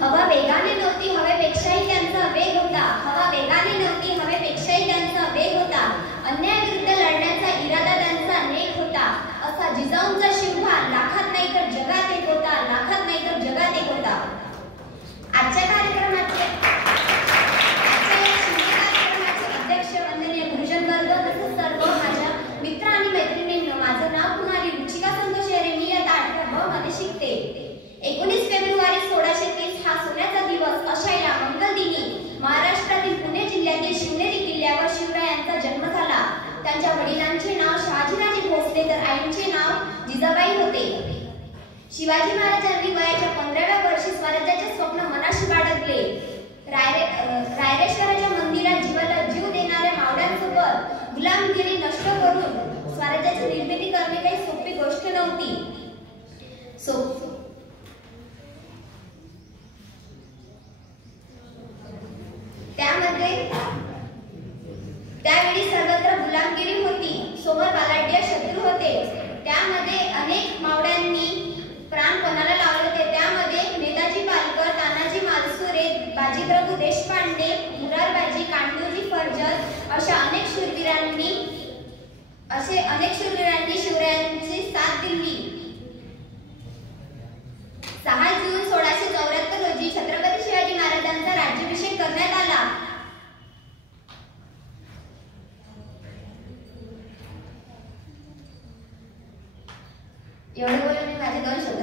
हवा वेगाने नव्हती, हवेपेक्षाही त्यांचा वेग होता. हवा वेगाने नव्हती, हवेपेक्षाही त्यांचा वेग होता. अन्यायाविरुद्ध लढण्याचा इरादा त्यांचा नेक होता. असा जिजाऊंचा शिवभान लाखात नाही तर जगात एक होता, लाखात नाही तर जगात एक होता. आजच्या कार्यक्रमाचे अध्यक्ष वंदनीय गुरुजन वर्ग तसेच सर्व माझ्या मित्र आणि मैत्रिणींनो, माझं नाव कुमारी रुचिका संतोष शेरे. मी आता 8व्या ब मध्ये शिकते. 19 फेब्रुवारी 1630 हा सोन्याचा दिवस अशा या मंगल दिनी महाराष्ट्रातील पुणे जिल्ह्यातील शिवनेरी किल्ल्यावर शिवरायांचा जन्म झाला. त्यांच्या वडिलांचे नाव शहाजीराजे भोसले तर आईचे नाव जिजाबाई होते. शिवाजी महाराजांनी वयाच्या 15व्या वर्षी स्वराज्याचे स्वप्न मनाशी बाळगले. रायरेश्वराच्या मंदिरात जीवाला जीव देणाऱ्या मावळ्यांसोबत गुलामगिरी नष्ट करून स्वराज्याची निर्मिती करणे काही सोपी गोष्ट नव्हती. त्यावेळी सर्वत्र गुलामगिरी होती. समोर बलाढ्य शत्रू होते. त्यामध्ये अनेक मावळ्यांनी प्राण पणाला लावले होते. त्यामध्ये नेताजी पालकर, तानाजी मालसुरे, बाजीप्रभू देशपांडे, मुरारबाजी, कांडोजी फर्जद अशा अनेक शूरवीरांनी शिवरायांची साथ दिली. 6 जून 1674 रोजी छत्रपती शिवाजी महाराजांचा राज्याभिषेक करण्यात आला. एवढे बोलून मी माझे 2 शब्द